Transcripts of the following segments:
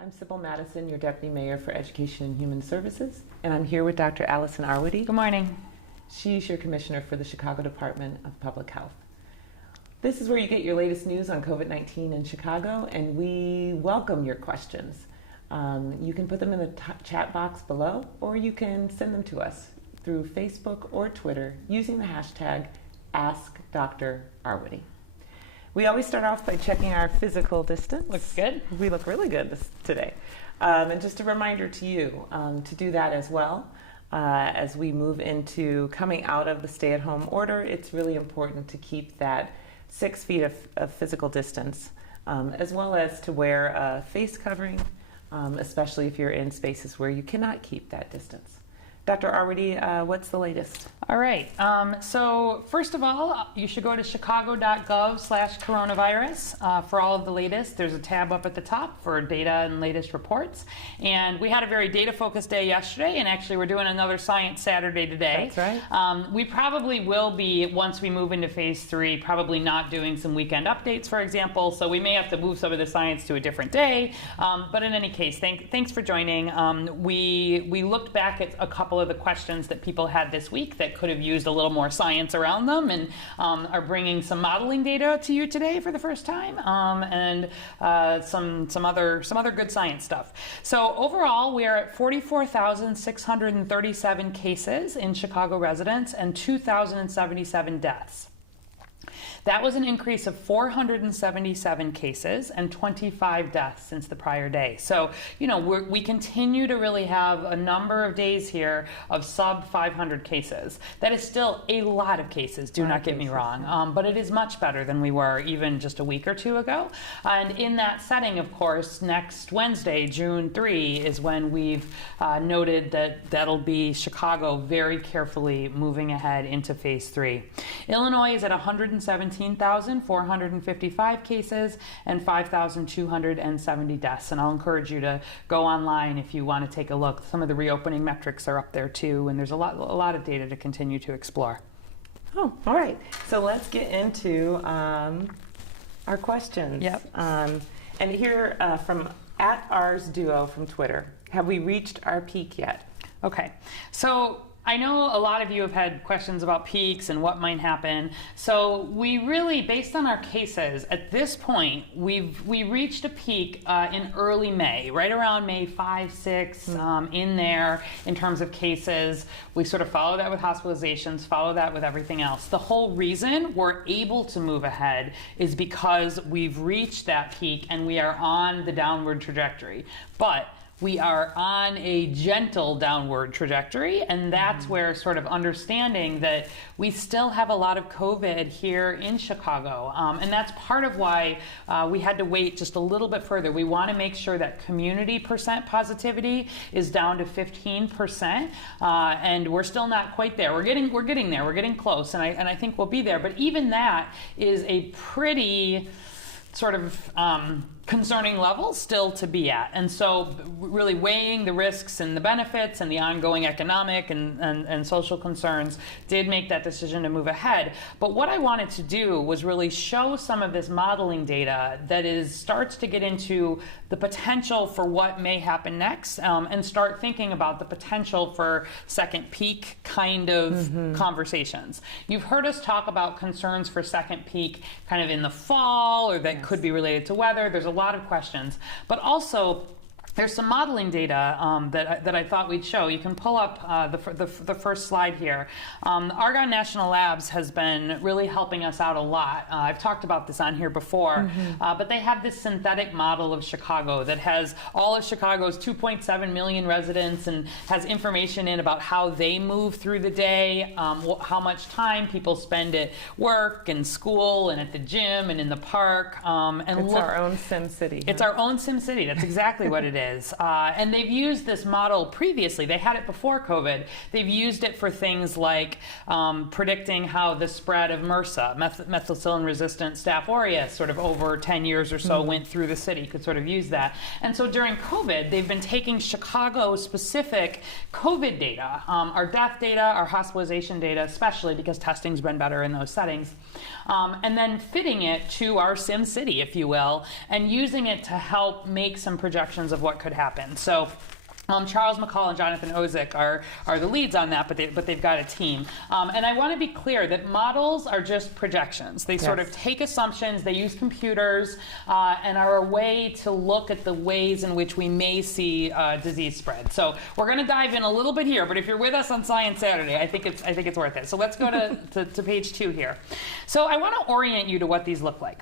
I'm Sybil Madison, your Deputy Mayor for Education and Human Services, and I'm here with Dr. Allison Arwady. Good morning. She's your Commissioner for the Chicago Department of Public Health. This is where you get your latest news on COVID-19 in Chicago, and we welcome your questions. You can put them in the chat box below, or you can send them to us through Facebook or Twitter using the hashtag AskDrArwady. We always start off by checking our physical distance. Looks good. We look really good today. And just a reminder to you to do that as well. As we move into coming out of the stay-at-home order, it's really important to keep that 6 feet of physical distance, as well as to wear a face covering, especially if you're in spaces where you cannot keep that distance. Dr. Arwady, what's the latest? All right. So first of all, you should go to chicago.gov/coronavirus for all of the latest. There's a tab up at the top for data and latest reports. And we had a very data-focused day yesterday, and actually we're doing another Science Saturday today. That's right. We probably will be, once we move into phase 3, probably not doing some weekend updates, for example. So we may have to move some of the science to a different day. But in any case, thanks for joining. We looked back at a couple of the questions that people had this week that could have used a little more science around them, and are bringing some modeling data to you today for the first time, and some other good science stuff. So overall, we are at 44,637 cases in Chicago residents and 2,077 deaths. That was an increase of 477 cases and 25 deaths since the prior day. So, we continue to really have a number of days here of sub 500 cases. That is still a lot of cases, do not get me wrong, but it is much better than we were even just a week or two ago. And in that setting, of course, next Wednesday, June 3, is when we've noted that that'll be Chicago very carefully moving ahead into phase 3. Illinois is at 117,455 cases and 5,270 deaths. And I'll encourage you to go online if you want to take a look. Some of the reopening metrics are up there too, and there's a lot of data to continue to explore. Oh, all right. So let's get into our questions. Yep. And here from @OursDuo from Twitter, have we reached our peak yet? Okay. So I know a lot of you have had questions about peaks and what might happen. So we really, based on our cases, at this point, we reached a peak in early May, right around May 5, 6, in there in terms of cases. We sort of follow that with hospitalizations, follow that with everything else. The whole reason we're able to move ahead is because we've reached that peak and we are on the downward trajectory. But we are on a gentle downward trajectory, and that's where sort of understanding that we still have a lot of COVID here in Chicago. And that's part of why we had to wait just a little bit further. We want to make sure that community percent positivity is down to 15%, and we're still not quite there. We're getting there. We're getting close, and I think we'll be there. But even that is a pretty sort of concerning level still to be at. And so really weighing the risks and the benefits and the ongoing economic and social concerns did make that decision to move ahead. But what I wanted to do was really show some of this modeling data that starts to get into the potential for what may happen next, and start thinking about the potential for second peak kind of conversations. You've heard us talk about concerns for second peak kind of in the fall, or that could be related to weather. There's a lot of questions, but also there's some modeling data that I thought we'd show. You can pull up the first slide here. Argonne National Labs has been really helping us out a lot. I've talked about this on here before, but they have this synthetic model of Chicago that has all of Chicago's 2.7 million residents and has information in about how they move through the day, how much time people spend at work and school and at the gym and in the park. It's our own Sim City. It's our own Sim City. That's exactly what it is. And they've used this model previously. They had it before COVID. They've used it for things like predicting how the spread of MRSA, methicillin-resistant Staph aureus, sort of over 10 years or so went through the city, could sort of use that. And so during COVID, they've been taking Chicago-specific COVID data, our death data, our hospitalization data, especially because testing's been better in those settings, and then fitting it to our Sim City, if you will, and using it to help make some projections of what what could happen. So Charles McCall and Jonathan Ozick are the leads on that, but they've got a team. And I want to be clear that models are just projections. They sort of take assumptions, they use computers, and are a way to look at the ways in which we may see disease spread. So we're going to dive in a little bit here, but if you're with us on Science Saturday, I think it's worth it. So let's go to page 2 here. So I want to orient you to what these look like.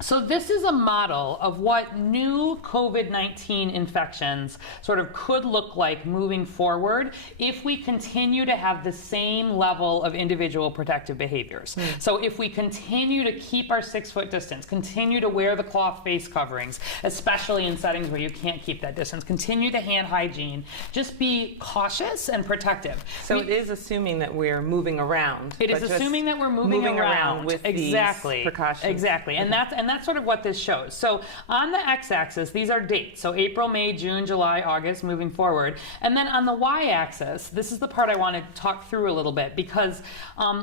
So this is a model of what new COVID-19 infections sort of could look like moving forward if we continue to have the same level of individual protective behaviors. So if we continue to keep our 6-foot distance, continue to wear the cloth face coverings, especially in settings where you can't keep that distance, continue the hand hygiene, just be cautious and protective. So it is assuming that we're moving around. It is assuming that we're moving around with exactly these precautions. Exactly. And that's sort of what this shows. So on the x-axis, these are dates. So April, May, June, July, August, moving forward. And then on the y-axis, this is the part I want to talk through a little bit, because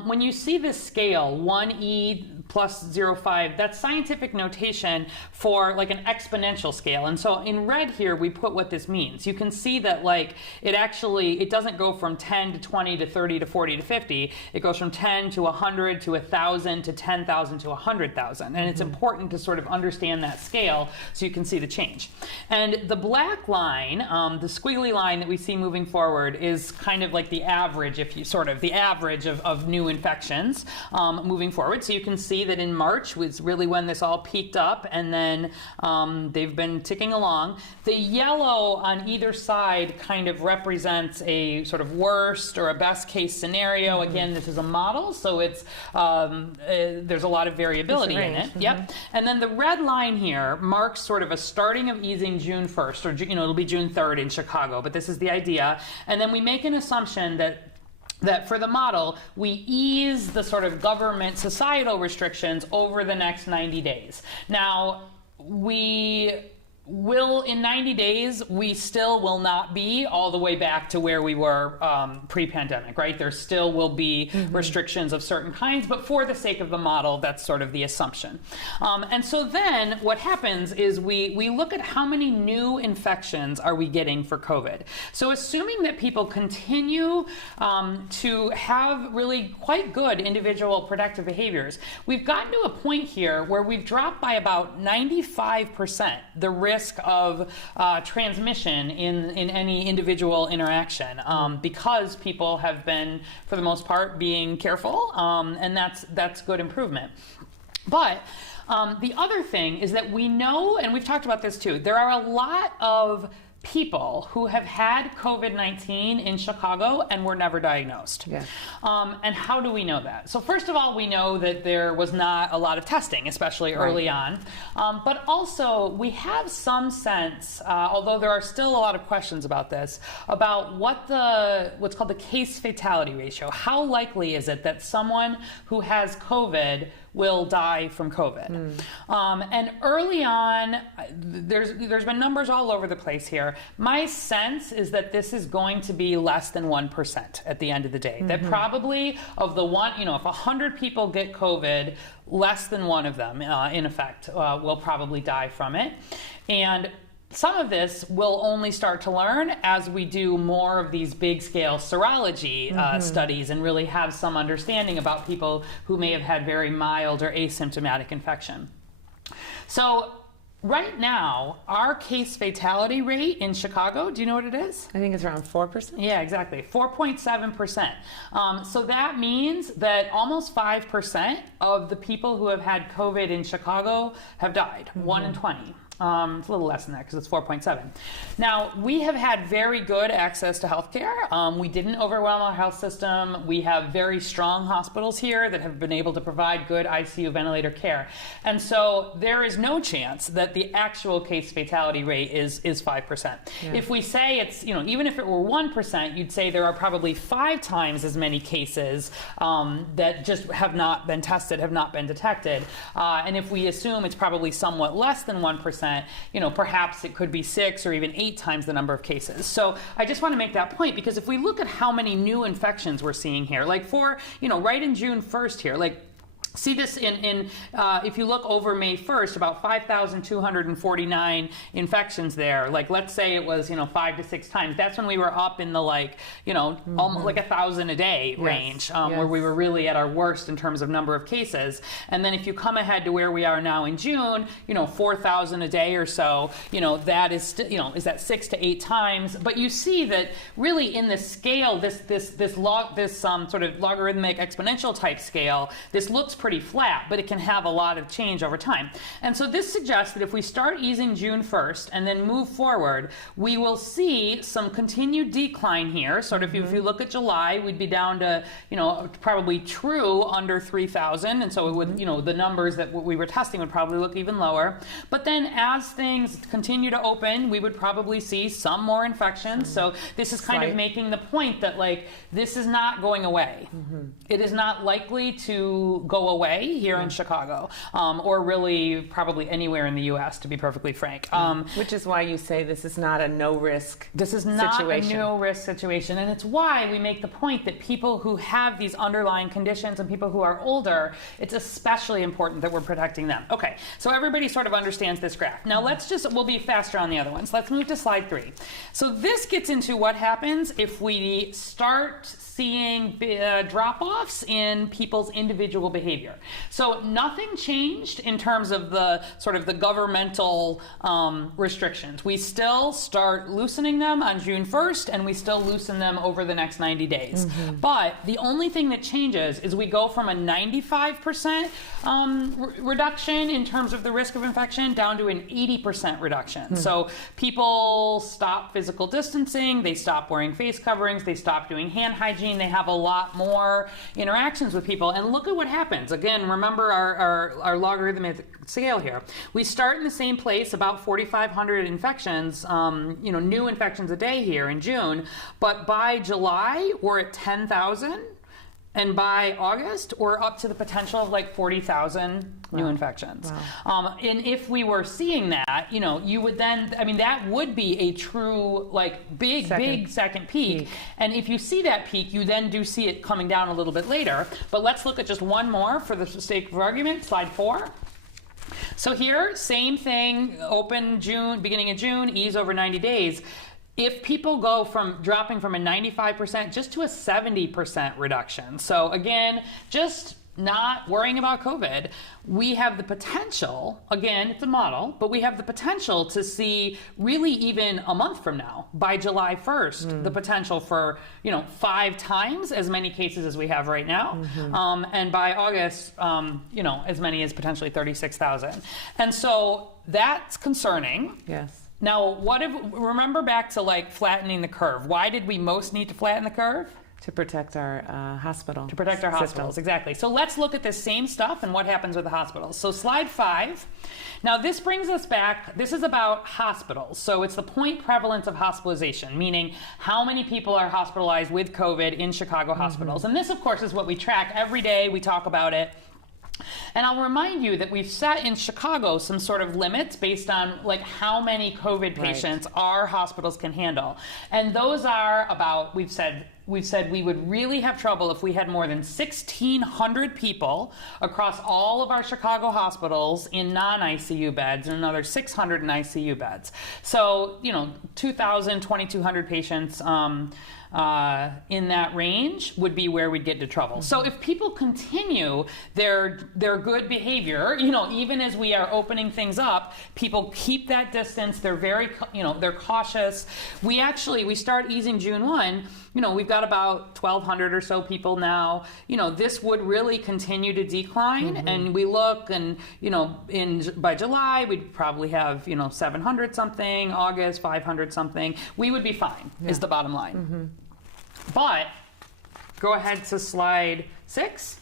when you see this scale, 1e plus 0.5, that's scientific notation for like an exponential scale. And so in red here, we put what this means. You can see that like it doesn't go from 10 to 20 to 30 to 40 to 50. It goes from 10 to 100 to 1,000 to 10,000 to 100,000. And it's important to sort of understand that scale so you can see the change. And the black line, the squiggly line that we see moving forward, is kind of like the average, the average of new infections moving forward. So you can see that in March was really when this all peaked up, and then they've been ticking along. The yellow on either side kind of represents a sort of worst or a best case scenario. Again, this is a model, so it's there's a lot of variability in it. Yep. And then the red line here marks sort of a starting of easing June 1st, or it'll be June 3rd in Chicago, but this is the idea. And then we make an assumption that for the model, we ease the sort of government societal restrictions over the next 90 days. Now, in 90 days, we still will not be all the way back to where we were pre-pandemic, right? There still will be restrictions of certain kinds, but for the sake of the model, that's sort of the assumption. And so then what happens is we look at how many new infections are we getting for COVID. So assuming that people continue to have really quite good individual protective behaviors, we've gotten to a point here where we've dropped by about 95% the risk of transmission in any individual interaction because people have been, for the most part, being careful, and that's good improvement. But the other thing is that we know, and we've talked about this too, there are a lot of people who have had COVID-19 in Chicago and were never diagnosed. Yeah. And how do we know that? So first of all, we know that there was not a lot of testing, especially early on. But also, we have some sense, although there are still a lot of questions about this, about what's called the case fatality ratio. How likely is it that someone who has COVID will die from COVID? And early on, there's been numbers all over the place here. My sense is that this is going to be less than 1% at the end of the day. That probably of the if 100 people get COVID, less than one of them, in effect, will probably die from it. And some of this we'll only start to learn as we do more of these big-scale serology studies and really have some understanding about people who may have had very mild or asymptomatic infection. So right now, our case fatality rate in Chicago, do you know what it is? I think it's around 4%. Yeah, exactly, 4.7%. So that means that almost 5% of the people who have had COVID in Chicago have died, 1 in 20. It's a little less than that because it's 4.7. Now, we have had very good access to healthcare. We didn't overwhelm our health system. We have very strong hospitals here that have been able to provide good ICU ventilator care. And so there is no chance that the actual case fatality rate is 5%. Yeah. If we say it's, even if it were 1%, you'd say there are probably 5 times as many cases that just have not been tested, have not been detected. And if we assume it's probably somewhat less than 1%, perhaps it could be 6 or even 8 times the number of cases. So I just want to make that point, because if we look at how many new infections we're seeing here, like right in June 1st here, see this in if you look over May 1st, about 5,249 infections there. Like, let's say it was, 5 to 6 times. That's when we were up in the almost like 1,000 a day range, where we were really at our worst in terms of number of cases. And then if you come ahead to where we are now in June, 4,000 a day or so, that is is that 6 to 8 times. But you see that really in the scale, this sort of logarithmic exponential type scale, this looks pretty flat, but it can have a lot of change over time. And so this suggests that if we start easing June 1st and then move forward, we will see some continued decline here. Sort of if you look at July, we'd be down to, probably true under 3,000. And so it would, the numbers that we were testing would probably look even lower. But then as things continue to open, we would probably see some more infections. So this is kind of making the point that this is not going away. It is not likely to go away here in Chicago, or really probably anywhere in the U.S., to be perfectly frank. Which is why you say this is not a no-risk This is not a no-risk situation, and it's why we make the point that people who have these underlying conditions and people who are older, it's especially important that we're protecting them. Okay, so everybody sort of understands this graph. Now we'll be faster on the other ones. Let's move to slide 3. So this gets into what happens if we start seeing drop-offs in people's individual behavior. So nothing changed in terms of the sort of the governmental restrictions. We still start loosening them on June 1st, and we still loosen them over the next 90 days. But the only thing that changes is we go from a 95% reduction in terms of the risk of infection down to an 80% reduction. So people stop physical distancing, they stop wearing face coverings, they stop doing hand hygiene, they have a lot more interactions with people. And look at what happens. Again, remember our logarithmic scale here. We start in the same place, about 4,500 infections, new infections a day here in June. But by July, we're at 10,000. And by August, we're up to the potential of 40,000 new infections. And if we were seeing that, you would then, that would be a true, big second peak. And if you see that peak, you then do see it coming down a little bit later. But let's look at just one more for the sake of argument, slide 4. So here, same thing, open June, beginning of June, ease over 90 days. If people go from dropping from a 95% just to a 70% reduction, so again, just not worrying about COVID, we have the potential, again, it's a model, but we have the potential to see really even a month from now, by July 1st, the potential for, 5 times as many cases as we have right now. And by August, as many as potentially 36,000. And so that's concerning. Yes. Now, remember back to flattening the curve. Why did we most need to flatten the curve? To protect our hospital. To protect our hospitals, exactly. So let's look at this same stuff and what happens with the hospitals. So slide 5. Now this brings us back, this is about hospitals. So it's the point prevalence of hospitalization, meaning how many people are hospitalized with COVID in Chicago hospitals. And this, of course, is what we track every day. We talk about it. And I'll remind you that we've set in Chicago some sort of limits based on how many COVID patients our hospitals can handle. And those are about, we've said we would really have trouble if we had more than 1,600 people across all of our Chicago hospitals in non-ICU beds and another 600 in ICU beds. So, 2,000, 2,200 patients in that range would be where we'd get into trouble. So if people continue their good behavior, even as we are opening things up, people keep that distance. They're very, they're cautious. We start easing June 1. We've got about 1,200 or so people now. This would really continue to decline. And we look, and by July we'd probably have 700 something. August 500 something. We would be fine. Is the bottom line. But go ahead to slide 6.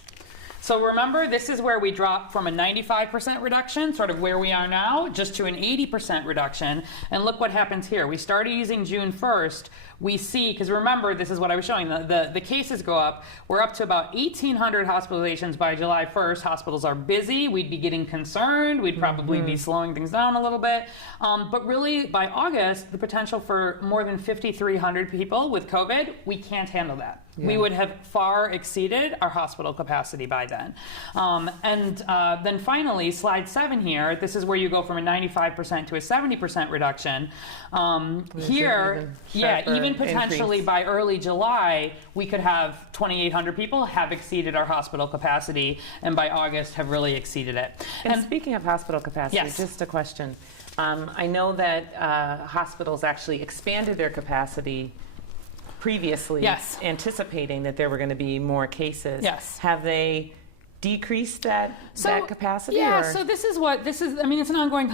So remember, this is where we drop from a 95% reduction, sort of where we are now, just to an 80% reduction. And look what happens here. We start easing June 1st. We see, because remember, this is what I was showing, the cases go up. We're up to about 1,800 hospitalizations by July 1st. Hospitals are busy. We'd be getting concerned. We'd probably be slowing things down a little bit. But really, by August, the potential for more than 5,300 people with COVID, we can't handle that. We would have far exceeded our hospital capacity by then. Then finally, slide 7 here, this is where you go from a 95% to a 70% reduction. Here, even potentially by early July, we could have 2,800 people have exceeded our hospital capacity, and by August have really exceeded it. And speaking of hospital capacity, yes. Just a question. I know that hospitals actually expanded their capacity previously, yes. anticipating that there were going to be more cases. Yes. Have they decreased that capacity? Yeah. Or? So this is. I mean, it's an ongoing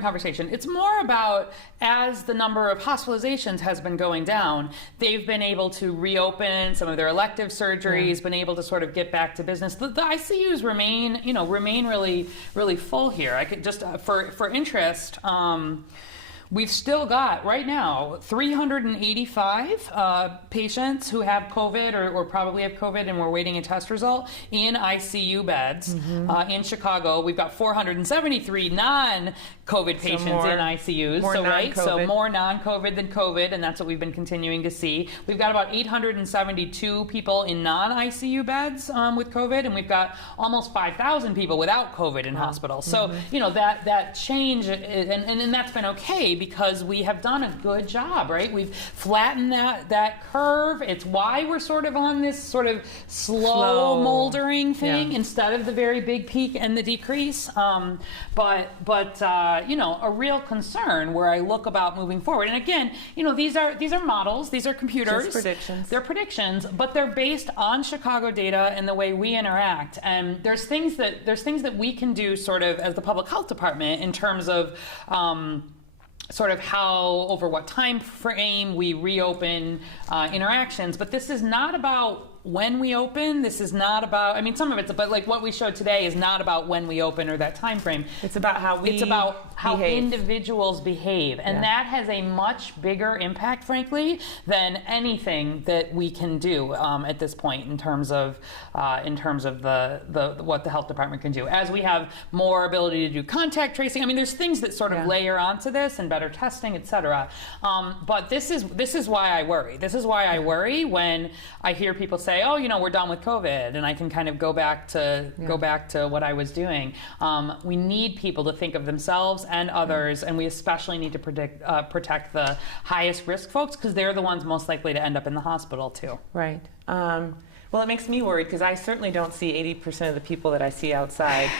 conversation. It's more about, as the number of hospitalizations has been going down, they've been able to reopen some of their elective surgeries, been able to sort of get back to business. The ICUs remain really, really full here. I could just for interest. We've still got, right now, 385 patients who have COVID or probably have COVID, and we're waiting a test result in ICU beds in Chicago. We've got 473 non-COVID patients in ICUs. So more non-COVID than COVID, and that's what we've been continuing to see. We've got about 872 people in non-ICU beds with COVID, and we've got almost 5,000 people without COVID in hospitals. So, that change, and that's been okay, because we have done a good job, right? We've flattened that curve. It's why we're sort of on this sort of slow moldering thing instead of the very big peak and the decrease. But a real concern where I look about moving forward. And again, these are models, these are computers. Just predictions. They're predictions, but they're based on Chicago data and the way we interact. And there's things that we can do sort of as the public health department in terms of sort of how, over what time frame we reopen interactions. But this is not about when we open. This is not about, I mean, some of it's, but like what we showed today is not about when we open or that time frame. It's about how we It's about how behave. Individuals behave. And that has a much bigger impact, frankly, than anything that we can do at this point in terms of the what the health department can do. As we have more ability to do contact tracing, I mean, there's things that sort of layer onto this, and better testing, et cetera. But this is why I worry. This is why I worry when I hear people say, oh, we're done with COVID, and I can kind of go back to what I was doing. We need people to think of themselves and others, and we especially need to protect the highest risk folks, because they're the ones most likely to end up in the hospital too. Right. Well, it makes me worried, because I certainly don't see 80% of the people that I see outside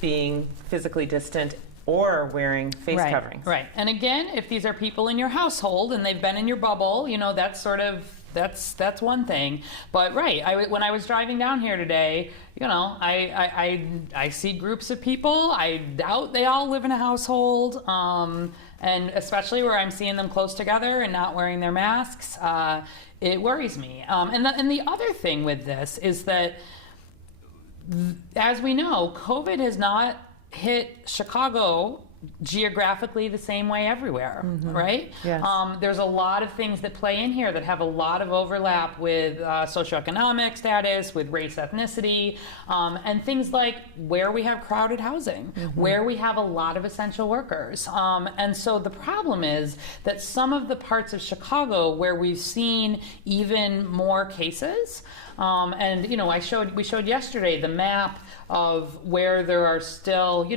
being physically distant or wearing face coverings. Right. And again, if these are people in your household and they've been in your bubble, that's sort of, that's one thing. But when I was driving down here today, I see groups of people. I doubt they all live in a household, and especially where I'm seeing them close together and not wearing their masks, it worries me. And the other thing with this is that, as we know, COVID has not hit Chicago geographically the same way everywhere, right? Yes. There's a lot of things that play in here that have a lot of overlap with socioeconomic status, with race, ethnicity, and things like where we have crowded housing, where we have a lot of essential workers. And so the problem is that some of the parts of Chicago where we've seen even more cases, and we showed yesterday the map of where there are still,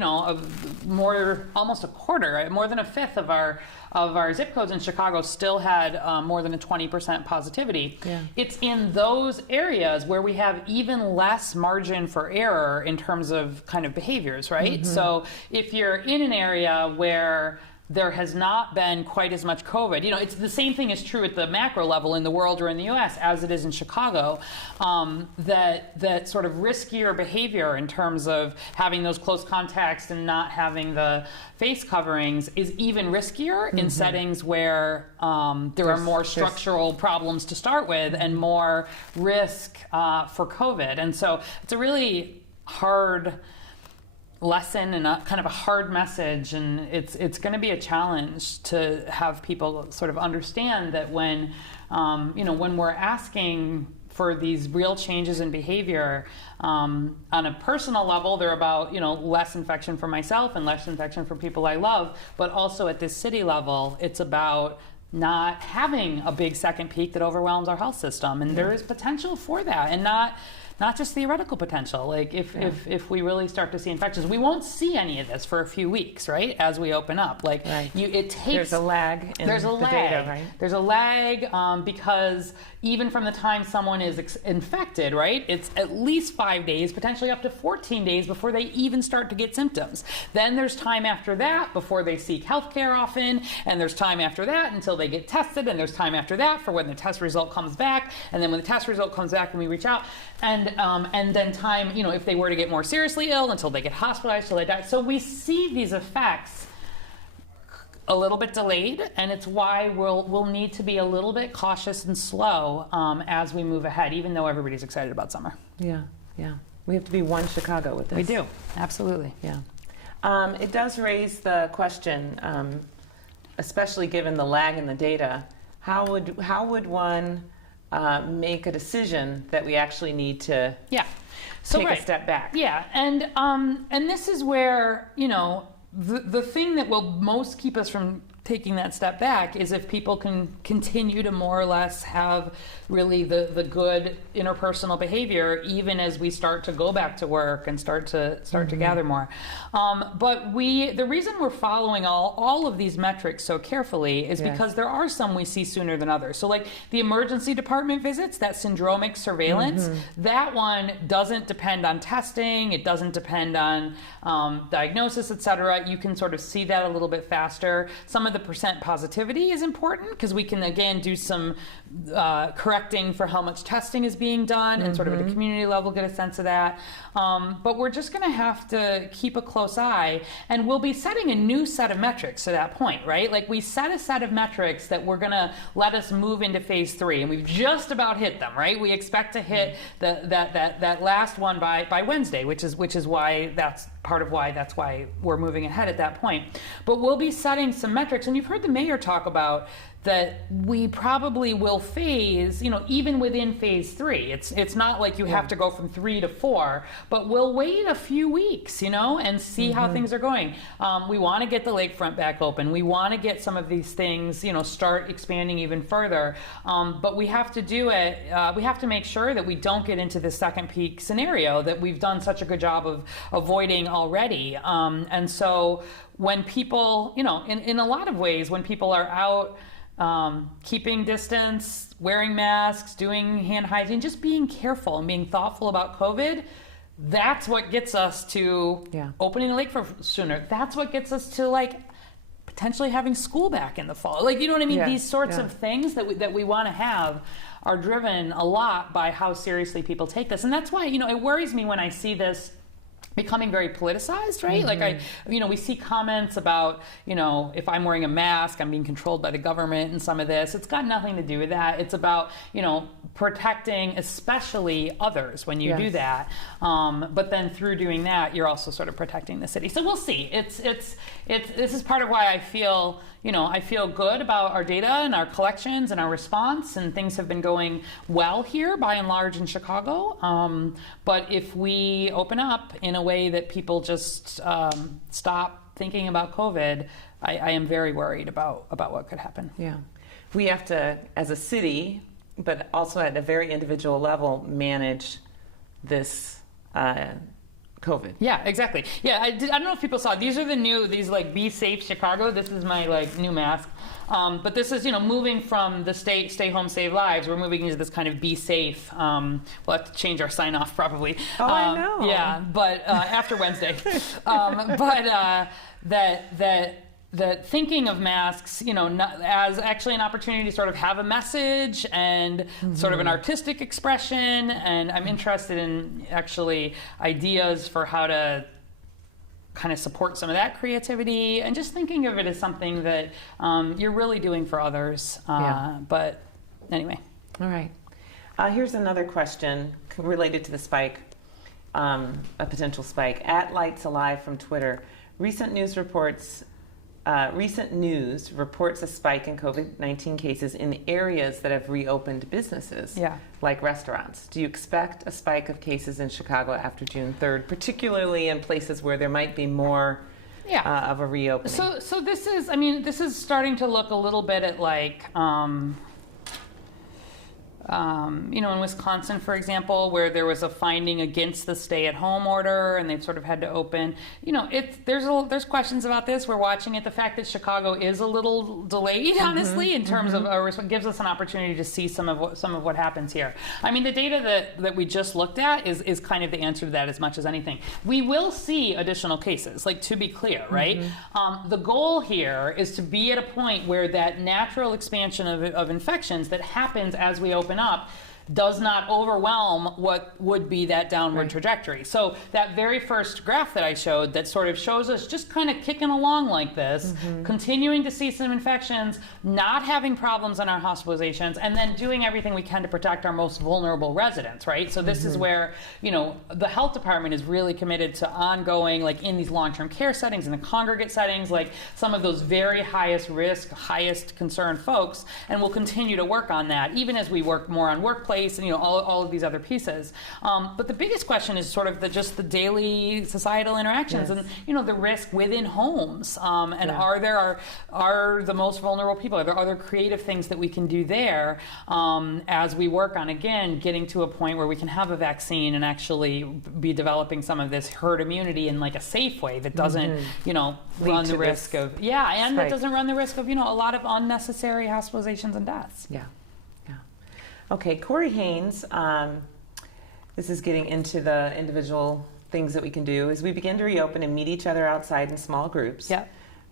almost a quarter, more than a fifth of our zip codes in Chicago still had more than a 20% positivity. Yeah. It's in those areas where we have even less margin for error in terms of kind of behaviors, right? So if you're in an area where there has not been quite as much COVID. It's the same thing is true at the macro level in the world or in the U.S. as it is in Chicago. That sort of riskier behavior in terms of having those close contacts and not having the face coverings is even riskier in settings where there are more structural problems to start with and more risk for COVID. And so it's a really hard lesson and a kind of a hard message, and it's going to be a challenge to have people sort of understand that when we're asking for these real changes in behavior on a personal level, they're about less infection for myself and less infection for people I love, but also at this city level, it's about not having a big second peak that overwhelms our health system. And there is potential for that, and not just theoretical potential. Like if we really start to see infections, we won't see any of this for a few weeks, right? As we open up, like it takes. There's a lag in the data, right? There's a lag because even from the time someone is infected, right? It's at least 5 days, potentially up to 14 days before they even start to get symptoms. Then there's time after that before they seek healthcare often, and there's time after that until they get tested, and there's time after that for when the test result comes back, and then when the test result comes back, when we reach out, and then time, if they were to get more seriously ill until they get hospitalized, till they die. So we see these effects a little bit delayed, and it's why we'll need to be a little bit cautious and slow as we move ahead, even though everybody's excited about summer. Yeah. We have to be one Chicago with this. We do, absolutely. Yeah. It does raise the question, especially given the lag in the data, how would one make a decision that we actually need to take a step back? Yeah, and this is where, the thing that will most keep us from taking that step back is if people can continue to more or less have really the good interpersonal behavior, even as we start to go back to work and start to gather more. But the reason we're following all of these metrics so carefully is because there are some we see sooner than others. So like the emergency department visits, that syndromic surveillance, that one doesn't depend on testing, it doesn't depend on diagnosis, et cetera. You can sort of see that a little bit faster. Some of the percent positivity is important because we can again do some correcting for how much testing is being done and sort of at the community level get a sense of that. But we're just going to have to keep a close eye, and we'll be setting a new set of metrics to that point, right? Like we set a set of metrics that we're going to let us move into phase 3, and we've just about hit them, right? We expect to hit that last one by Wednesday, which is why that's part of why we're moving ahead at that point. But we'll be setting some metrics, and you've heard the mayor talk about that we probably will phase, even within phase 3. It's not like you have to go from 3 to 4, but we'll wait a few weeks, and see how things are going. We want to get the lakefront back open. We want to get some of these things, start expanding even further. But we have to do it. We have to make sure that we don't get into the second peak scenario that we've done such a good job of avoiding already. And so when people, in a lot of ways, when people are out, keeping distance, wearing masks, doing hand hygiene, just being careful and being thoughtful about COVID, that's what gets us to opening the lakefront sooner. That's what gets us to potentially having school back in the fall. You know what I mean? These sorts of things that we want to have are driven a lot by how seriously people take this. And that's why, it worries me when I see this becoming very politicized, right? We see comments about, if I'm wearing a mask, I'm being controlled by the government and some of this. It's got nothing to do with that. It's about, protecting especially others when you do that. But then through doing that, you're also sort of protecting the city. So we'll see. This is part of why I feel, I feel good about our data and our collections and our response, and things have been going well here by and large in Chicago. But if we open up in a way that people just stop thinking about COVID, I am very worried about what could happen. Yeah. We have to, as a city, but also at a very individual level, manage this COVID. Yeah, exactly. Yeah, I don't know if people saw, these are these Be Safe Chicago. This is my new mask. But this is, moving from the stay home, save lives. We're moving into this kind of be safe. We'll have to change our sign off probably. Oh, I know. Yeah, but after Wednesday. That thinking of masks, as actually an opportunity to sort of have a message and sort of an artistic expression. And I'm interested in actually ideas for how to kind of support some of that creativity, and just thinking of it as something that you're really doing for others. But anyway. All right. Here's another question related to the spike, a potential spike. At Lights Alive from Twitter, recent news reports a spike in COVID-19 cases in the areas that have reopened businesses, like restaurants. Do you expect a spike of cases in Chicago after June 3rd, particularly in places where there might be more of a reopening. So this is, I mean, this is starting to look a little bit at like, you know, in Wisconsin, for example, where there was a finding against the stay-at-home order, and they've sort of had to open. You know, there's questions about this. We're watching it. The fact that Chicago is a little delayed, honestly, in terms of gives us an opportunity to see some of what happens here. I mean, the data that we just looked at is kind of the answer to that as much as anything. We will see additional cases, like, to be clear, right? The goal here is to be at a point where that natural expansion of infections that happens as we open up does not overwhelm what would be that downward trajectory. So that very first graph that I showed that sort of shows us just kind of kicking along like this, continuing to see some infections, not having problems in our hospitalizations, and then doing everything we can to protect our most vulnerable residents, right? So this is where, you know, the health department is really committed to ongoing, like in these long-term care settings, in the congregate settings, like some of those very highest risk, highest concern folks, and we'll continue to work on that, even as we work more on workplace and, you know, all of these other pieces. But the biggest question is sort of just the daily societal interactions and, you know, the risk within homes. And are the most vulnerable people, are there other creative things that we can do there as we work on, again, getting to a point where we can have a vaccine and actually be developing some of this herd immunity in like a safe way that doesn't, you know, run the risk of, and that doesn't run the risk of, you know, a lot of unnecessary hospitalizations and deaths. Okay, Corey Haynes, this is getting into the individual things that we can do. As we begin to reopen and meet each other outside in small groups,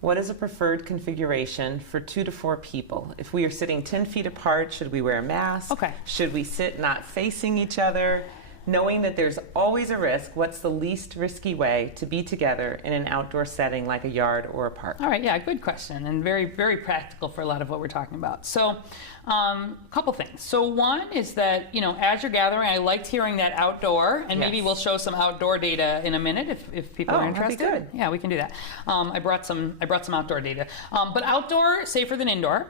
what is a preferred configuration for 2 to 4 people? If we are sitting 10 feet apart, should we wear a mask? Should we sit not facing each other? Knowing that there's always a risk, what's the least risky way to be together in an outdoor setting like a yard or a park? All right, good question, and very, very practical for a lot of what we're talking about. So, a couple things. So one is that, you know, as you're gathering, I liked hearing that outdoor, and maybe we'll show some outdoor data in a minute if people are interested. That'd be good. Yeah, we can do that. I brought some outdoor data, but outdoor safer than indoor.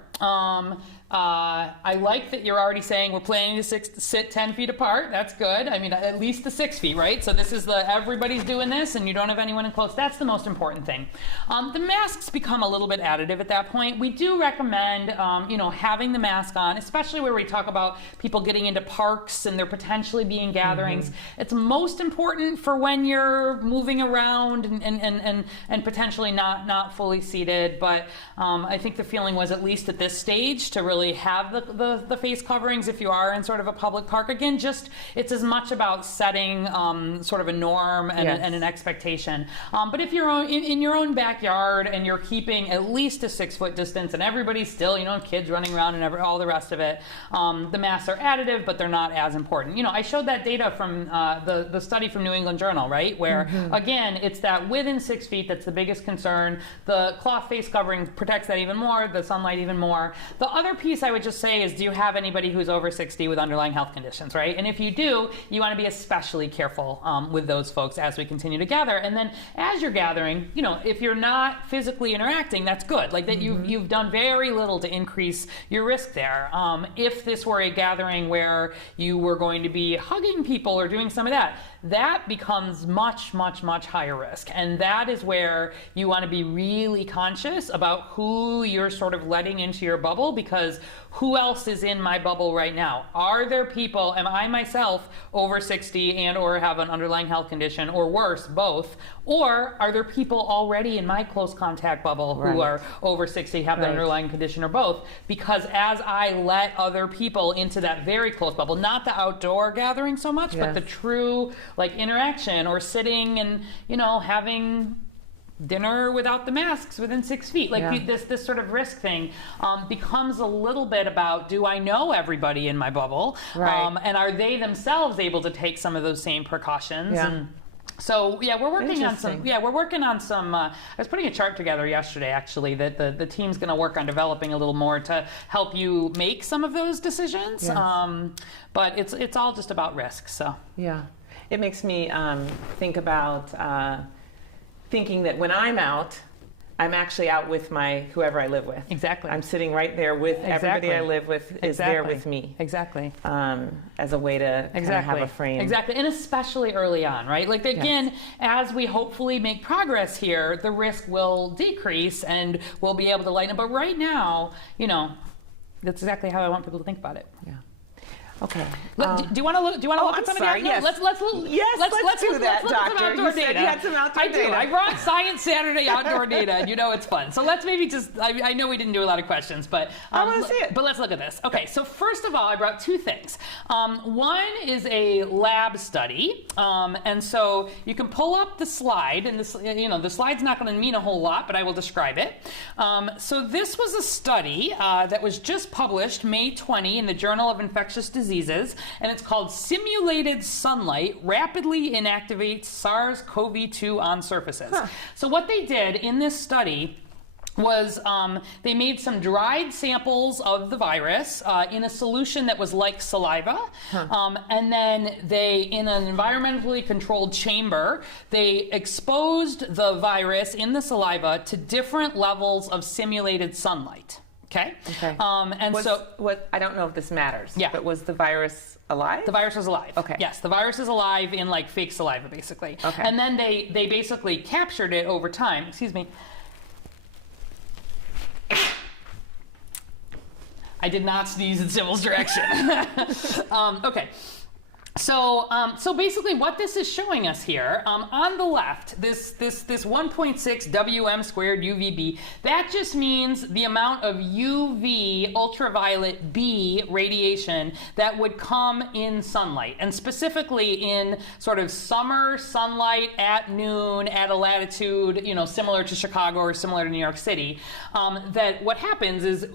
I like that you're already saying we're planning to sit 10 feet apart. That's good. I mean, at least the 6 feet, right? So this is everybody's doing this and you don't have anyone in close. That's the most important thing. The masks become a little bit additive at that point. We do recommend, you know, having the mask on, especially where we talk about people getting into parks and there potentially being gatherings. It's most important for when you're moving around and potentially not fully seated. But I think the feeling was, at least at this stage, to really have the face coverings if you are in sort of a public park. Again, just it's as much about setting sort of a norm and an expectation. But if you're in your own backyard and you're keeping at least a 6 foot distance and everybody's still, you know, kids running around and all the rest of it, the masks are additive, but they're not as important. You know, I showed that data from the study from New England Journal, right? Where again, it's that within 6 feet that's the biggest concern. The cloth face covering protects that even more, the sunlight even more. The other piece I would just say is, do you have anybody who's over 60 with underlying health conditions, right? And if you do, you want to be especially careful with those folks as we continue to gather. And then as you're gathering, you know, if you're not physically interacting, that's good. Like that you've done very little to increase your risk there. If this were a gathering where you were going to be hugging people or doing some of that, that becomes much, much, much higher risk. And that is where you want to be really conscious about who you're sort of letting into your bubble, because who else is in my bubble right now? Are there people, am I myself over 60 and or have an underlying health condition, or worse, both? Or are there people already in my close contact bubble who are over 60, have the underlying condition, or both? Because as I let other people into that very close bubble, not the outdoor gathering so much, but the true like interaction or sitting and, you know, having dinner without the masks within 6 feet, like this sort of risk thing becomes a little bit about, do I know everybody in my bubble, and are they themselves able to take some of those same precautions? And so we're working on some. I was putting a chart together yesterday, actually, that the team's going to work on developing a little more to help you make some of those decisions. But it's all just about risk. So it makes me think about thinking that when I'm out, I'm actually out with whoever I live with. Exactly. I'm sitting right there with everybody I live with is there with me. Exactly. As a way to kind of have a frame. Exactly. And especially early on, right? Like again, as we hopefully make progress here, the risk will decrease and we'll be able to lighten it. But right now, that's exactly how I want people to think about it. Yeah. Okay. Do you want to look? Do you want to look I'm at some sorry, of the? yes. Let's do that, look at some Doctor. outdoor You said data. you had some outdoor I data. do. I brought Science Saturday outdoor data, and it's fun. So let's maybe just. I know we didn't do a lot of questions, but I want to see it. But let's look at this. Okay. So first of all, I brought two things. One is a lab study, and so you can pull up the slide, and this, the slide's not going to mean a whole lot, but I will describe it. So this was a study that was just published May 20 in the Journal of Infectious Diseases, and it's called Simulated Sunlight Rapidly Inactivates SARS-CoV-2 on Surfaces. So what they did in this study was they made some dried samples of the virus in a solution that was like saliva, and then they, in an environmentally controlled chamber, they exposed the virus in the saliva to different levels of simulated sunlight. Okay. And I don't know if this matters. Yeah. But was the virus alive? The virus was alive. Okay. Yes, the virus is alive in like fake saliva, basically. Okay. And then they basically captured it over time. Excuse me. I did not sneeze in Sybil's direction. Okay. So basically what this is showing us here, on the left, this 1.6 WM squared UVB, that just means the amount of UV ultraviolet B radiation that would come in sunlight, and specifically in sort of summer sunlight at noon at a latitude, similar to Chicago or similar to New York City, that what happens is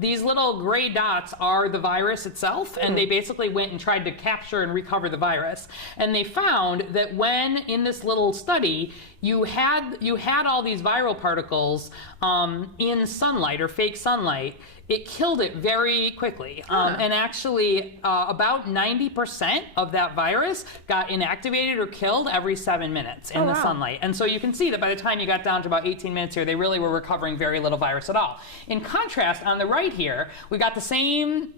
these little gray dots are the virus itself, and they basically went and tried to capture and recover the virus. And they found that when in this little study you had all these viral particles in sunlight or fake sunlight, it killed it very quickly. And actually about 90% of that virus got inactivated or killed every 7 minutes in the sunlight. And so you can see that by the time you got down to about 18 minutes here, they really were recovering very little virus at all. In contrast, on the right here, we got the same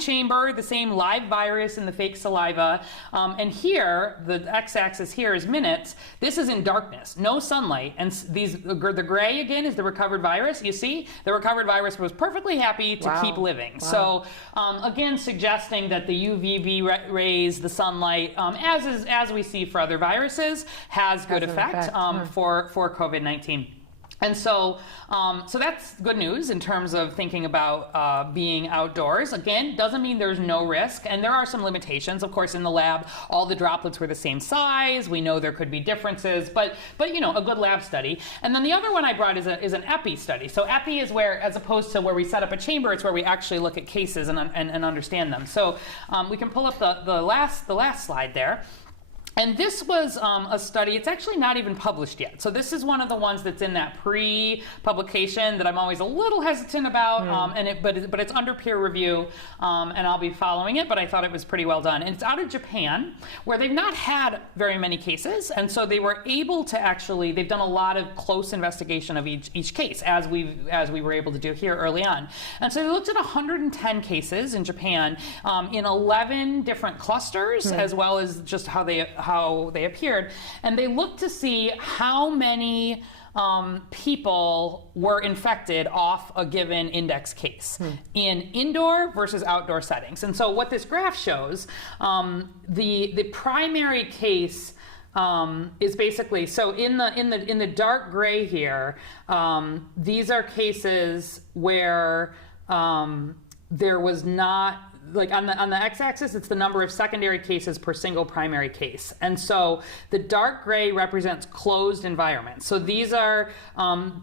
chamber, the same live virus in the fake saliva. And here, the x-axis here is minutes. This is in darkness, no sunlight. And the gray again is the recovered virus. You see, the recovered virus was perfectly happy to keep living. So again, suggesting that the UVB rays, the sunlight, as we see for other viruses, has good effect for COVID-19. And so that's good news in terms of thinking about being outdoors. Again, doesn't mean there's no risk, and there are some limitations. Of course, in the lab, all the droplets were the same size. We know there could be differences, but a good lab study. And then the other one I brought is an epi study. So epi is where, as opposed to where we set up a chamber, it's where we actually look at cases and understand them. So we can pull up the last slide there. And this was a study. It's actually not even published yet. So this is one of the ones that's in that pre-publication that I'm always a little hesitant about. But it's under peer review, and I'll be following it. But I thought it was pretty well done. And it's out of Japan, where they've not had very many cases, and so they were able to actually. They've done a lot of close investigation of each case, as we were able to do here early on. And so they looked at 110 cases in Japan in 11 different clusters, as well as just how they appeared, and they looked to see how many people were infected off a given index case in indoor versus outdoor settings. And so what this graph shows, the primary case is basically, so in the dark gray here, these are cases where there was not. Like on the x-axis, it's the number of secondary cases per single primary case. And so the dark gray represents closed environments. So these are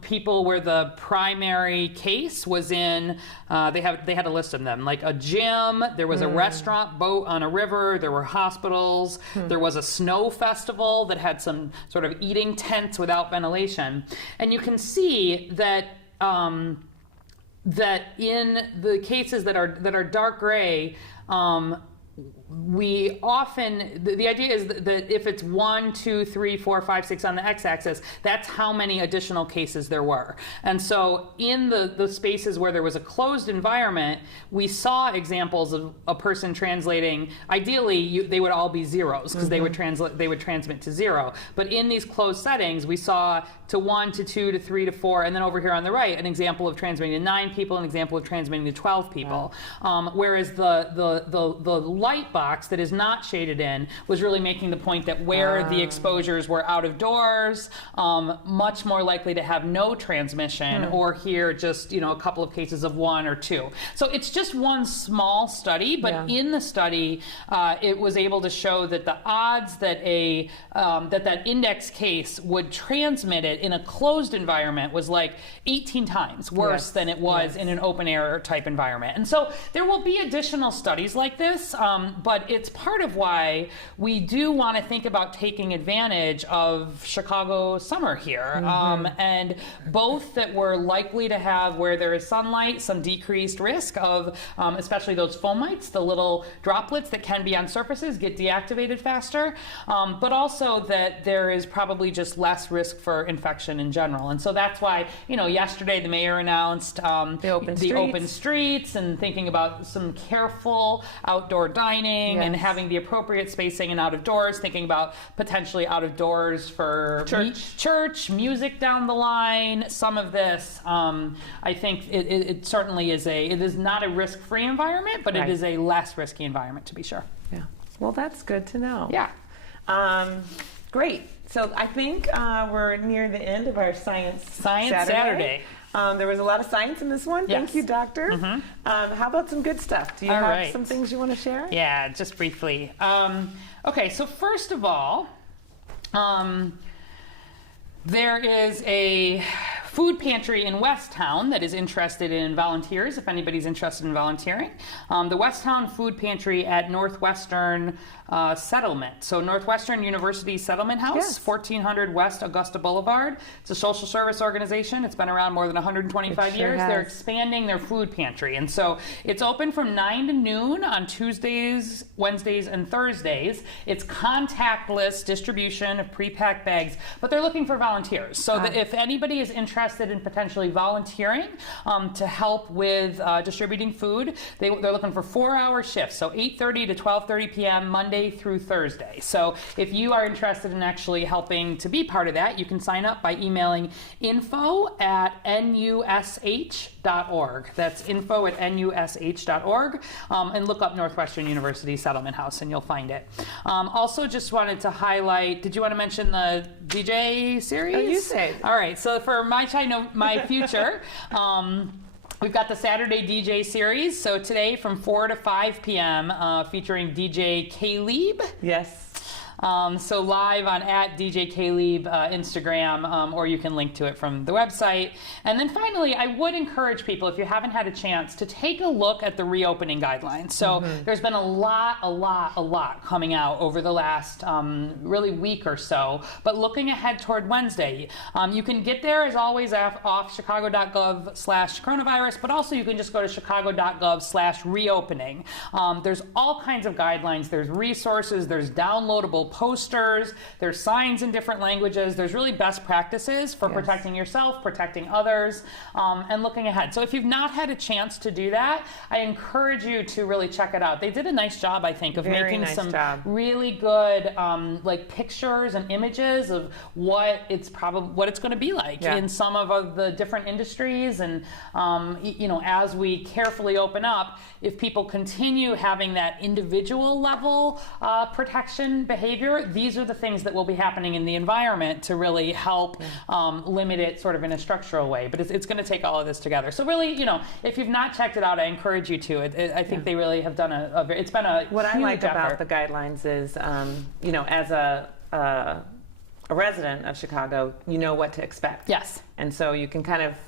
people where the primary case was in, they had a list of them, like a gym, there was a restaurant, boat on a river, there were hospitals, there was a snow festival that had some sort of eating tents without ventilation. And you can see that that in the cases that are dark gray, we often, the idea is that if it's 1, 2, 3, 4, 5, 6 on the x-axis, that's how many additional cases there were. And so in the spaces where there was a closed environment, we saw examples of a person translating. Ideally, they would all be zeros because they would transmit to 0. But in these closed settings, we saw to 1, to 2, to 3, to 4, and then over here on the right, an example of transmitting to 9 people, an example of transmitting to 12 people. Wow. Whereas the light box that is not shaded in was really making the point that where the exposures were out of doors, much more likely to have no transmission, or here just a couple of cases of 1 or 2. So it's just one small study, but in the study, it was able to show that the odds that that index case would transmit it in a closed environment was like 18 times worse than it was in an open air type environment. And so there will be additional studies like this, but it's part of why we do want to think about taking advantage of Chicago summer here. And both that we're likely to have, where there is sunlight, some decreased risk of especially those fomites, the little droplets that can be on surfaces, get deactivated faster, but also that there is probably just less risk for infection in general. And so that's why, yesterday the mayor announced the open streets and thinking about some careful outdoor dining and having the appropriate spacing and out of doors, thinking about potentially out of doors for church, music down the line, some of this. I think it certainly is it is not a risk-free environment, but it is a less risky environment to be sure. Yeah. Well, that's good to know. Yeah. Great. So I think we're near the end of our Science Saturday. There was a lot of science in this one. Yes. Thank you, Doctor. How about some good stuff? Do you have some things you want to share? Yeah, just briefly. Okay, so first of all, there is a food pantry in Westtown that is interested in volunteers, if anybody's interested in volunteering. The Westtown Food Pantry at Northwestern Settlement. So Northwestern University Settlement House, 1400 West Augusta Boulevard. It's a social service organization. It's been around more than 125 years. They're expanding their food pantry. And so it's open from 9 to noon on Tuesdays, Wednesdays, and Thursdays. It's contactless distribution of pre-packed bags, but they're looking for volunteers. So that if anybody is interested in potentially volunteering to help with distributing food, they're looking for 4-hour shifts. So 8:30 to 12:30 p.m. Monday through Thursday. So if you are interested in actually helping to be part of that, you can sign up by emailing info@nush.org. That's info@nush.org, and look up Northwestern University Settlement House and you'll find it. Also just wanted to highlight, did you want to mention the DJ series? Oh, you say. All right, so for My Chai My Future, we've got the Saturday DJ series. So today from 4 to 5 p.m. Featuring DJ Caleb. Yes. So live on @DJ Caleb Instagram, or you can link to it from the website. And then finally, I would encourage people, if you haven't had a chance, to take a look at the reopening guidelines. So there's been a lot coming out over the last really week or so. But looking ahead toward Wednesday, you can get there as always off chicago.gov/coronavirus, but also you can just go to chicago.gov/reopening. There's all kinds of guidelines. There's resources. There's downloadable posters, there's signs in different languages, there's really best practices for protecting yourself, protecting others, and looking ahead. So if you've not had a chance to do that, I encourage you to really check it out. They did a nice job, I think, of making some really good like pictures and images of what it's going to be like in some of the different industries. And as we carefully open up, if people continue having that individual level protection behavior, these are the things that will be happening in the environment to really help limit it sort of in a structural way. But it's going to take all of this together. So really, if you've not checked it out, I encourage you to. I think they really have done it's been a what huge I like effort. about the guidelines is, as a resident of Chicago, you know what to expect. Yes. And so you can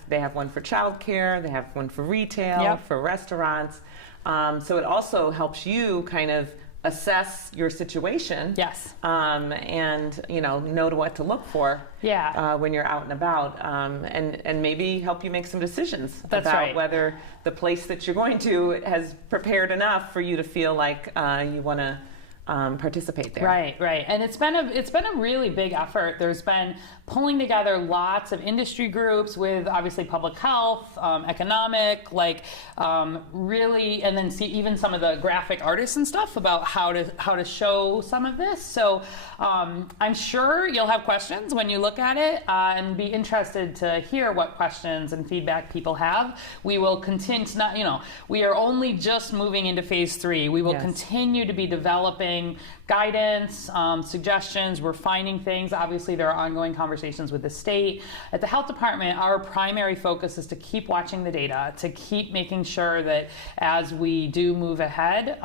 they have one for childcare, they have one for retail, for restaurants. So it also helps you kind of assess your situation. Yes. And know what to look for. Yeah. When you're out and about, and maybe help you make some decisions That's about right. whether the place that you're going to has prepared enough for you to feel like you want to participate there. Right. And it's been a really big effort. There's been pulling together lots of industry groups with obviously public health, economic, really, and then see even some of the graphic artists and stuff about how to show some of this. So I'm sure you'll have questions when you look at it, and be interested to hear what questions and feedback people have. We will continue to we are only just moving into phase 3. We will continue to be developing guidance, suggestions. We're finding things. Obviously, there are ongoing conversations with the state. At the health department, our primary focus is to keep watching the data, to keep making sure that as we do move ahead,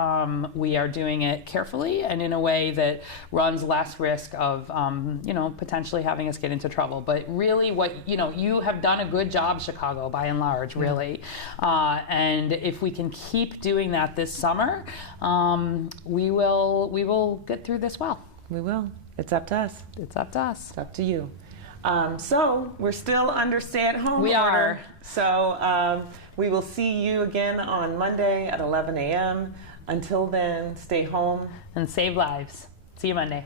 we are doing it carefully and in a way that runs less risk of, potentially having us get into trouble. But really, you have done a good job, Chicago, by and large, really. And if we can keep doing that this summer, we will get through this well. We will. It's up to us. It's up to us. It's up to you. So we're still under stay-at-home We order. are. So we will see you again on Monday at 11 a.m. Until then, stay home And save lives. See you Monday.